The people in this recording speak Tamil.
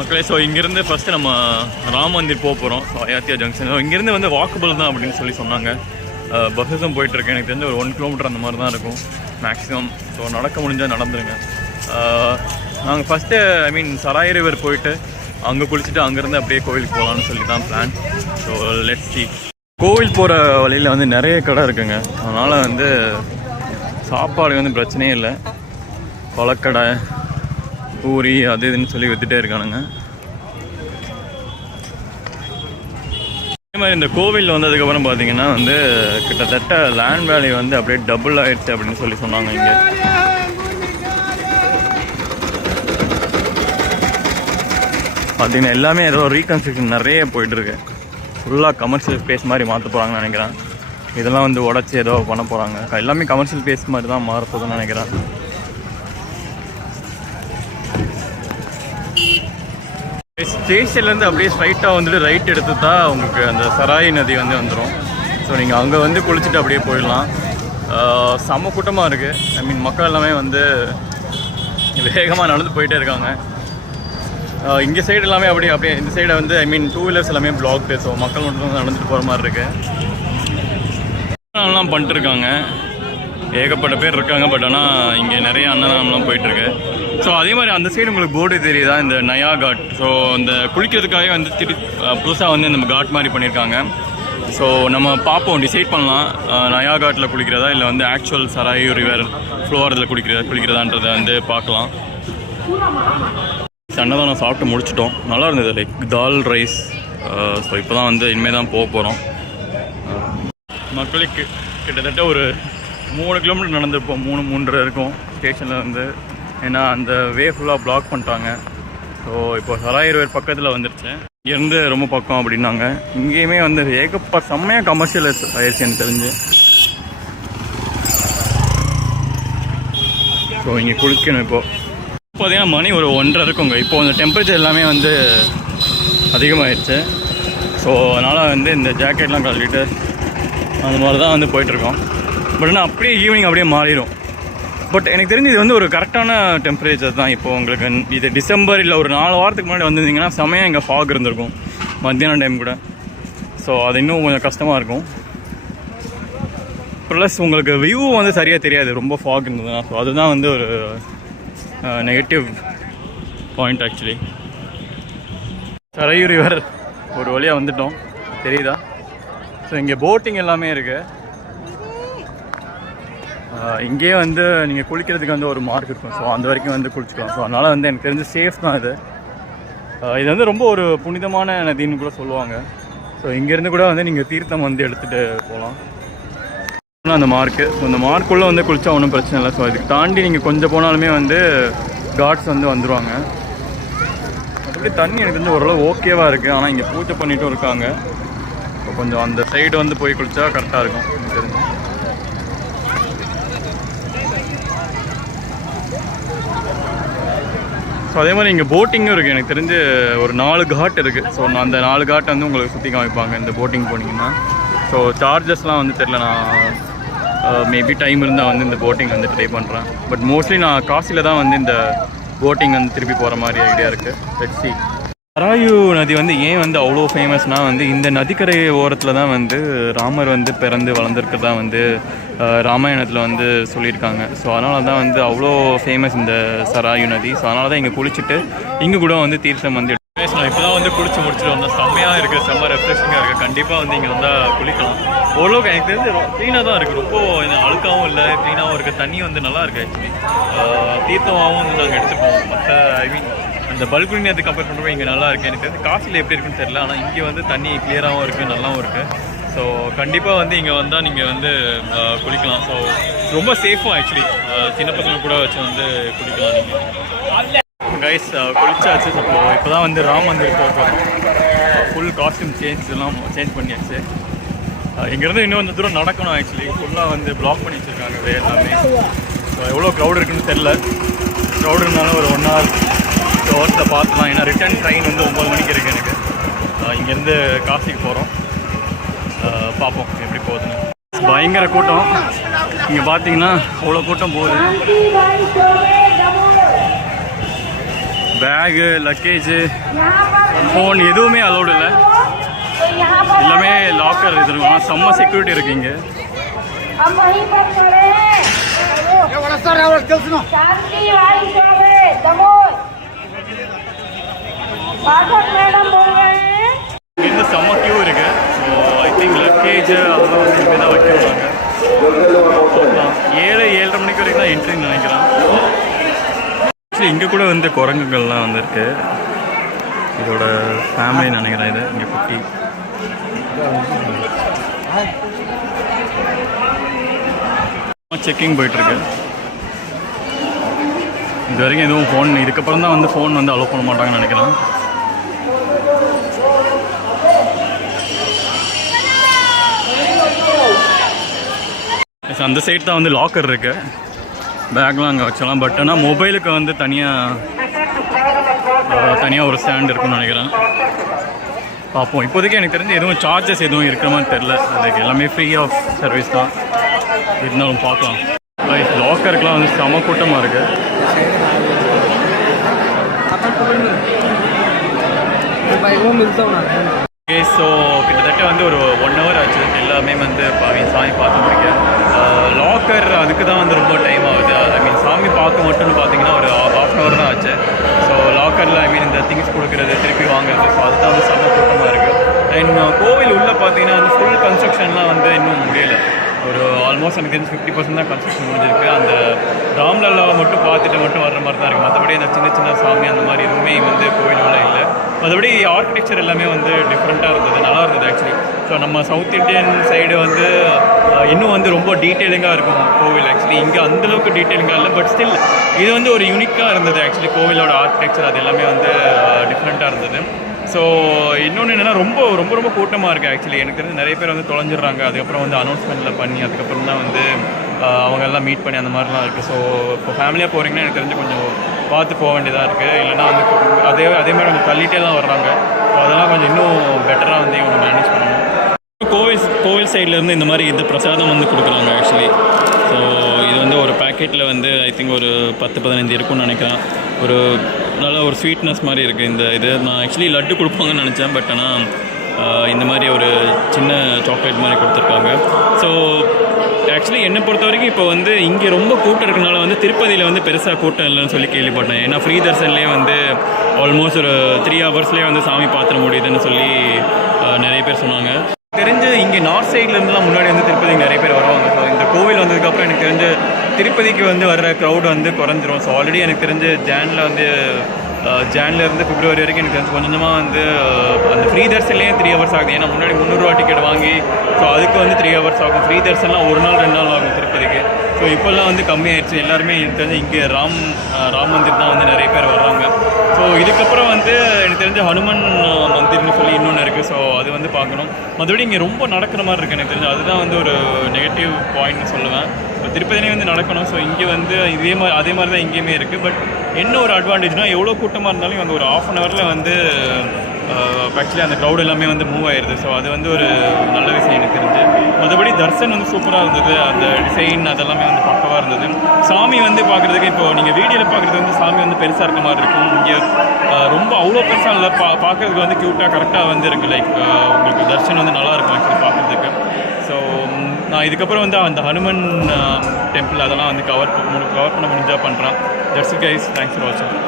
மக்களே, ஸோ இங்கேருந்து ஃபஸ்ட்டு நம்ம ராம் மந்திர் போக போகிறோம். So Ayodhya junction. ஸோ இங்கேருந்து வந்து வாக்கபிள் தான் அப்படின்னு சொன்னாங்க. பஸ்ஸும் போயிட்டுருக்கு. எனக்கு தெரிஞ்ச ஒரு 1 கிலோமீட்டர் அந்த மாதிரி தான் இருக்கும் மேக்ஸிமம். ஸோ நடக்க முடிஞ்சால் நடந்துருங்க. நாங்கள் ஃபஸ்ட்டு சராய் ரிவர் போயிட்டு அங்கே குளிச்சுட்டு அங்கேருந்து அப்படியே கோவிலுக்கு போகலான்னு சொல்லி தான் பிளான். So let's see. கோவில் போகிற வழியில் வந்து நிறைய கடை இருக்குங்க. அதனால் வந்து சாப்பாடு வந்து பிரச்சனையே இல்லை. பழக்கடை, பூரி, அது இதுன்னு சொல்லி விற்றுட்டே இருக்கானுங்க. அதே மாதிரி இந்த கோவில் வந்ததுக்கப்புறம் பார்த்தீங்கன்னா வந்து கிட்டத்தட்ட லேண்ட் வேல்யூ வந்து அப்படியே டபுள் ஆயிடுச்சு அப்படின்னு சொல்லி சொன்னாங்க. இங்கே பார்த்தீங்கன்னா எல்லாமே ஏதோ ரீகன்ஸ்ட்ரக்ஷன் நிறைய போயிட்டுருக்கு. ஃபுல்லாக கமர்ஷியல் ஸ்பேஸ் மாதிரி மாற்ற போகிறாங்கன்னு நினைக்கிறேன். இதெல்லாம் வந்து உடச்சி ஏதோ பண்ண போகிறாங்க. எல்லாமே கமர்ஷியல் ஸ்பேஸ் மாதிரி தான் மாறப்போகுதுன்னு நினைக்கிறேன். ஸ்டேஷன்லேருந்து அப்படியே ஸ்ட்ரைட்டாக வந்துட்டு ரைட் எடுத்து தான் உங்களுக்கு அந்த சராய் நதி வந்து வந்துடும். ஸோ நீங்கள் அங்கே வந்து குளிச்சுட்டு அப்படியே போயிடலாம். செம்ம கூட்டமாக இருக்குது. மக்கள் எல்லாமே வந்து வேகமாக நடந்து போயிட்டே இருக்காங்க. இங்கே சைடு எல்லாமே அப்படியே இந்த சைடை வந்து 2 வீலர்ஸ் எல்லாமே பிளாக்டு. ஸோ மக்கள் மட்டும் நடந்துட்டு போகிற மாதிரி இருக்குது. அன்னதானம்லாம் பண்ணிட்டுருக்காங்க. ஏகப்பட்ட பேர் இருக்காங்க. பட் ஆனால் இங்கே நிறைய அன்னதானம்லாம் போயிட்டுருக்கு. ஸோ அதே மாதிரி அந்த சைடு உங்களுக்கு போர்டு தெரியுதா, இந்த நயா காட். ஸோ இந்த குளிக்கிறதுக்காகவே வந்து புதுசாக வந்து இந்த காட் மாதிரி பண்ணியிருக்காங்க. ஸோ நம்ம பார்ப்போம், டிசைட் பண்ணலாம் நயா காட்டில் குளிக்கிறதா இல்லை வந்து ஆக்சுவல் சராய் ரிவர் ஃப்ளோரில் குளிக்கிறதான்றதை வந்து பார்க்கலாம். அன்னதானம் சாப்பிட்டு முடிச்சிட்டோம். நல்லா இருந்தது. லைக் தால் ரைஸ். ஸோ இப்போ தான் வந்து இனிமேல் தான் போக போகிறோம். மக்களுக்கு கிட்டத்தட்ட ஒரு 3 கிலோமீட்டர் நடந்துருப்போம். 3-3.5 இருக்கும் ஸ்டேஷனில் வந்து. ஏன்னா அந்த வே ஃபுல்லாக பிளாக் பண்ணிட்டாங்க. ஸோ இப்போ சராய் ரிவர் பக்கத்தில் வந்துருச்சு. இங்கேருந்து ரொம்ப பக்கம் அப்படின்னாங்க. இங்கேயுமே வந்து செம்மையாக கமர்ஷியல் ஆயிடுச்சு எனக்கு தெரிஞ்சு. ஸோ இங்கே குளிக்கணும். இப்போது பார்த்தீங்கன்னா மணி ஒரு 1:30 இருக்குங்க. இப்போது அந்த டெம்பரேச்சர் எல்லாமே வந்து அதிகமாகிடுச்சு. ஸோ அதனால் வந்து இந்த ஜாக்கெட்லாம் கழட்டிட்டு அந்த மாதிரி தான் வந்து போயிட்டுருக்கோம். பட் ஆனால் அப்படியே ஈவினிங் அப்படியே மாறிடும். பட் எனக்கு தெரிஞ்சு இது வந்து ஒரு கரெக்டான டெம்பரேச்சர் தான். இப்போது உங்களுக்கு இது டிசம்பர் இல்லை ஒரு 4 வாரத்துக்கு முன்னாடி வந்திருந்தீங்கன்னா செமையாக இங்கே ஃபாக் இருந்திருக்கும் மத்தியானம் டைம் கூட. ஸோ அது இன்னும் கொஞ்சம் கஷ்டமாக இருக்கும். ப்ளஸ் உங்களுக்கு வியூ வந்து சரியாக தெரியாது ரொம்ப ஃபாக் இருந்ததுன்னா. ஸோ அதுதான் வந்து ஒரு நெகட்டிவ் பாயிண்ட் ஆக்சுவலி. சராய் ரிவர் ஒரு வழியாக வந்துட்டோம், தெரியுதா? ஸோ இங்கே போட்டிங் எல்லாமே இருக்குது. இங்கேயே வந்து நீங்கள் குளிக்கிறதுக்கு வந்து ஒரு மார்க் இருக்கும். ஸோ அந்த வரைக்கும் வந்து குளிச்சுக்கலாம். ஸோ அதனால் வந்து எனக்கு தெரிஞ்ச சேஃப் தான் இது. இது வந்து ரொம்ப ஒரு புனிதமான நதின்னு கூட சொல்லுவாங்க. ஸோ இங்கேருந்து கூட வந்து நீங்கள் தீர்த்தம் வந்து எடுத்துகிட்டு போகலாம். அந்த மார்க்கு, ஸோ இந்த மார்க்குள்ளே வந்து குளித்தா ஒன்றும் பிரச்சனை இல்லை. ஸோ இதுக்கு தாண்டி நீங்கள் கொஞ்சம் போனாலுமே வந்து காட்ஸ் வந்து வந்துடுவாங்க. மற்றபடி தண்ணி எனக்கு வந்து ஓரளவு ஓகேவாக இருக்குது. ஆனால் இங்கே பூஜை பண்ணிட்டும் இருக்காங்க. ஸோ கொஞ்சம் அந்த சைடு வந்து போய் குளித்தா கரெக்டாக இருக்கும் எனக்கு தெரிஞ்சு. ஸோ அதே மாதிரி இங்கே போட்டிங்கும் இருக்குது. எனக்கு தெரிஞ்சு ஒரு 4 காட் இருக்குது. ஸோ அந்த 4 காட்டை வந்து உங்களுக்கு சுற்றி காமிப்பாங்க இந்த போட்டிங் போனீங்கன்னா. ஸோ சார்ஜஸ்லாம் வந்து தெரில. நான் மேபி டைம் இருந்தால் வந்து இந்த போட்டிங் வந்து ட்ரை பண்ணுறேன். பட் மோஸ்ட்லி நான் காசியில் தான் வந்து இந்த போட்டிங் வந்து திருப்பி போகிற மாதிரி ஐடியா இருக்குது. Let's see. சராயு நதி வந்து ஏன் வந்து அவ்வளோ ஃபேமஸ்னால் வந்து இந்த நதிக்கரை ஓரத்தில் தான் வந்து ராமர் வந்து பிறந்து வளர்ந்துருக்கிறதா வந்து ராமாயணத்தில் வந்து சொல்லியிருக்காங்க. ஸோ அதனால தான் வந்து அவ்வளோ ஃபேமஸ் இந்த சராயு நதி. ஸோ அதனால தான் இங்கே குளிச்சுட்டு இங்கே கூட வந்து தீர்த்தம் வந்து பேசலாம். இப்போ தான் வந்து குளிச்சு முடிச்சுட்டு வந்தால் செம்மையாக இருக்குது, செம்ம ரெஃப்ரெஷிங்காக இருக்குது. கண்டிப்பாக வந்து இங்கே வந்தால் குளிக்கலாம். ஓரளவுக்கு எனக்கு தெரிஞ்சு க்ளீனாக தான் இருக்குது. ரொம்ப அழுக்காகவும் இல்லை, க்ளீனாகவும் இருக்குது. தண்ணி வந்து நல்லா இருக்குது ஆக்சுவலி. தீர்த்தமாகவும் வந்து நாங்கள் எடுத்துப்போம். மற்ற அந்த பல்குனி நேரத்துக்கு கம்பேர் பண்ணுறப்ப இங்கே நல்லா இருக்குது. எனக்கு தெரிஞ்சு காசியில் எப்படி இருக்குன்னு தெரியல. ஆனால் இங்கே வந்து தண்ணி கிளியராகவும் இருக்குது, நல்லாவும் இருக்குது. ஸோ கண்டிப்பாக வந்து இங்கே வந்தால் நீங்கள் வந்து குளிக்கலாம். ஸோ ரொம்ப சேஃபும் ஆக்சுவலி. சின்ன பசங்க கூட வச்சு வந்து குளிக்கலாம் நீங்கள். கைஸ் குளிச்சாச்சு. ஸோ இப்போ தான் வந்து ராம் மந்திர் போகிறோம். ஃபுல் காஸ்டியூம் எல்லாம் சேஞ்ச் பண்ணியாச்சு. இங்கேருந்து இன்னும் கொஞ்சம் தூரம் நடக்கணும் ஆக்சுவலி. ஃபுல்லாக வந்து பிளாக் பண்ணி வச்சுருக்காங்க வே எல்லாமே. ஸோ எவ்வளோ க்ரௌட் இருக்குன்னு தெரில. க்ரௌட் இருந்தாலும் ஒரு 1 ஹவர்ஸில் பார்த்துலாம். ஏன்னா ரிட்டர்ன் ட்ரெயின் வந்து 9 மணிக்கு இருக்குது எனக்கு. இங்கேருந்து காசிக்கு போகிறோம். பார்ப்போம் எப்படி போகுதுன்னு. பயங்கர கூட்டம். இங்கே பார்த்தீங்கன்னா அவ்வளோ கூட்டம் போகுது. பேகு லக்கேஜு ஃபோன் எதுவுமே அலௌடு இல்லை, எல்லாமே லாக்கர் இது இருக்கும். செம்ம செக்யூரிட்டி இருக்கு இங்கே. இங்கே செம்ம கியூ இருக்கு. ஸோ ஐ திங்க் லக்கேஜ் அதெல்லாம் வந்து இங்கே தான் வைக்கிறாங்க. 7-7:30 மணிக்கு வரைக்கும் தான் என்ட்ரின்னு நினைக்கிறேன். ஆக்சுவலி இங்கே கூட வந்து குரங்குகள்லாம் வந்துருக்கு. இதோட ஃபேமிலி நினைக்கிறேன். இது இங்கே குட்டி செக்கிங் போயிட்டுருக்கு. இது வரைக்கும் எதுவும் ஃபோன், இதுக்கப்புறம் தான் வந்து ஃபோன் வந்து அலோவ் பண்ண மாட்டாங்கன்னு நினைக்கிறேன். அந்த சைட் தான் வந்து லாக்கர் இருக்கு, பேக்லாம் அங்கே வச்சலாம். பட் ஆனால் மொபைலுக்கு வந்து தனியாக ஒரு ஸ்டாண்ட் இருக்குன்னு நினைக்கிறேன். பார்ப்போம். இப்போதைக்கு எனக்கு தெரிஞ்சு எதுவும் சார்ஜஸ் எதுவும் இருக்கிற மாதிரி தெரில. அதுக்கு எல்லாமே ஃப்ரீ ஆஃப் சர்வீஸ் தான், இருந்தாலும் பார்க்கலாம். லாக்கருக்குலாம் வந்து செம கூட்டமாக இருக்குது. ஓகே, ஸோ கிட்டத்தட்ட வந்து ஒரு 1 hour ஆச்சு எல்லாமே வந்து சாமி பார்த்து முடிக்க. லாக்கர் அதுக்கு தான் வந்து ரொம்ப டைம் ஆகுது. ஐ மீன் சாமி பார்க்க மட்டும்னு பார்த்தீங்கன்னா ஒரு 1/2 hour தான் ஆச்சு. ஸோ லாக்கரில் ஐ மீன் இந்த திங்ஸ் கொடுக்குறது திருப்பி வாங்குறது, ஸோ அதுதான் வந்து செம்ம கூட்டமாக இருக்குது. அண்ட் கோவில் உள்ளே பார்த்தீங்கன்னா வந்து ஃபுல் கன்ஸ்ட்ரக்ஷன்லாம் வந்து இன்னும் முடியலை. ஒரு ஆல்மோஸ்ட் எனக்கு தெரிஞ்சு 50% தான் கன்ஸ்ட்ரக்ஷன் முடிஞ்சிருக்கு. அந்த ராம்லல்லாவை மட்டும் பார்த்துட்டு மட்டும் வர்ற மாதிரி தான் இருக்குது. மற்றபடி அந்த சின்ன சின்ன சாமி அந்த மாதிரி எதுவுமே வந்து கோவில் உள்ள இல்லை. மற்றபடி ஆர்கிடெக்சர் எல்லாமே வந்து டிஃப்ரெண்ட்டாக இருந்தது, நல்லா இருந்தது ஆக்சுவலி. ஸோ நம்ம சவுத் இண்டியன் சைடு வந்து இன்னும் வந்து ரொம்ப டீட்டெயிலிங்காக இருக்கும் கோவில். ஆக்சுவலி இங்கே அந்தளவுக்கு டீட்டெயிலிங்காக இல்லை, பட் ஸ்டில் இது வந்து ஒரு யூனிக்காக இருந்தது ஆக்சுவலி. கோவிலோட ஆர்கிடெக்சர் அது எல்லாமே வந்து டிஃப்ரெண்ட்டாக இருந்தது. ஸோ இன்னொன்று என்னென்னா ரொம்ப ரொம்ப ரொம்ப கூட்டமாக இருக்குது ஆக்சுவலி. எனக்கு தெரிஞ்சு நிறைய பேர் வந்து தொலைஞ்சிடுறாங்க. அதுக்கப்புறம் வந்து அனௌன்ஸ்மெண்ட்டில் பண்ணி அதுக்கப்புறம் தான் வந்து அவங்கெல்லாம் மீட் பண்ணி அந்த மாதிரிலாம் இருக்குது. ஸோ இப்போ ஃபேமிலியாக போகிறீங்கன்னா எனக்கு தெரிஞ்சு கொஞ்சம் பார்த்து போக வேண்டியதாக இருக்குது. இல்லைனா வந்து அதே மாதிரி கொஞ்சம் தள்ளிட்டேலாம் வர்றாங்க. ஸோ அதெல்லாம் கொஞ்சம் இன்னும் பெட்டராக வந்து இவங்க மேனேஜ் பண்ணணும். கோவில் சைட்லேருந்து இந்த மாதிரி இந்த பிரசாதம் வந்து கொடுக்குறாங்க ஆக்சுவலி. ஸோ இது வந்து ஒரு பேக்கெட்டில் வந்து ஐ திங்க் ஒரு 10-15 இருக்கும்னு நினைக்கிறேன். ஒரு நல்ல ஒரு ஸ்வீட்னஸ் மாதிரி இருக்குது. இது நான் ஆக்சுவலி லட்டு கொடுப்பாங்கன்னு நினச்சேன், பட் ஆனால் இந்த மாதிரி ஒரு சின்ன சாக்லேட் மாதிரி கொடுத்துருக்காங்க. ஸோ ஆக்சுவலி என்னை பொறுத்த வரைக்கும் இப்போ வந்து இங்கே ரொம்ப கூட்டம் இருக்கனால வந்து திருப்பதியில் வந்து பெருசாக கூட்டம் இல்லைன்னு சொல்லி கேள்விப்பட்டேன். ஏன்னா ஃப்ரீ தர்சன்லேயே வந்து ஆல்மோஸ்ட் ஒரு 3 hours வந்து சாமி பார்த்துட முடியுதுன்னு சொல்லி நிறைய பேர் சொன்னாங்க. தெரிஞ்சு இங்கே நார்த் சைட்லேருந்துலாம் முன்னாடி வந்து திருப்பதிக்கு நிறைய பேர் வருவாங்க. ஸோ இந்த கோவில் வந்ததுக்கப்புறம் எனக்கு தெரிஞ்சு திருப்பதிக்கு வந்து வர்ற க்ரௌட் வந்து குறைஞ்சிரும். ஸோ ஆல்ரெடி எனக்கு தெரிஞ்சு ஜான்லேருந்து பிப்ரவரி வரைக்கும் எனக்கு தெரிஞ்சு கொஞ்சமாக வந்து அந்த ஃப்ரீ தர்சன்லேயே 3 hours ஆகுது. ஏன்னா முன்னாடி 300 ரூபா டிக்கெட் வாங்கி ஸோ அதுக்கு வந்து 3 hours ஆகும். ஃப்ரீ தர்சன்லாம் 1 நாள் 2 நாள் ஆகும் திருப்பதிக்கு. ஸோ இப்போல்லாம் வந்து கம்மியாயிடுச்சு. எல்லாருமே எனக்கு தெரிஞ்சு இங்கே ராம் மந்திர் தான் வந்து நிறைய பேர் வர்றாங்க. ஸோ இதுக்கப்புறம் வந்து எனக்கு தெரிஞ்ச ஹனுமன் மந்திர்னு சொல்லி இன்னொன்று இருக்குது. ஸோ அது வந்து பார்க்கணும். மற்றபடி இங்கே ரொம்ப நடக்கிற மாதிரி இருக்குது எனக்கு தெரிஞ்சு. அதுதான் வந்து ஒரு நெகட்டிவ் பாயிண்ட்னு சொல்லுவேன். இப்போ திருப்பதினே வந்து நடக்கணும். ஸோ இங்கே வந்து அதே மாதிரி தான் இங்கேயுமே இருக்குது. பட் என்ன ஒரு அட்வான்டேஜ்னால் எவ்வளோ கூட்டமாக இருந்தாலும் வந்து ஒரு 1/2 hour வந்து ஆக்சுவலி அந்த க்ரௌட் எல்லாமே வந்து மூவ் ஆயிடுது. ஸோ அது வந்து ஒரு நல்ல விஷயம் எனக்கு தெரிஞ்சு. மற்றபடி தர்சன் வந்து சூப்பராக இருந்தது. அந்த டிசைன் அதெல்லாமே வந்து பக்கவாக இருந்தது. சாமி வந்து பார்க்குறதுக்கு இப்போது நீங்கள் வீடியோவில் பார்க்குறது வந்து சாமி வந்து பெருசாக இருக்க மாதிரி இருக்கும். இங்கே ரொம்ப அவ்வளோ பெருசாக இல்லை, பார்க்குறதுக்கு வந்து க்யூட்டாக கரெக்டாக வந்து இருக்குது. லைக் உங்களுக்கு தர்சன் வந்து நல்லாயிருக்கும் ஆக்சுவலி பார்க்குறதுக்கு. ஸோ நான் இதுக்கப்புறம் வந்து அந்த ஹனுமன் டெம்பிள் அதெல்லாம் வந்து கவர் பண்ண முடிஞ்சால் பண்ணுறேன். That's it guys, thanks for வாட்சிங்.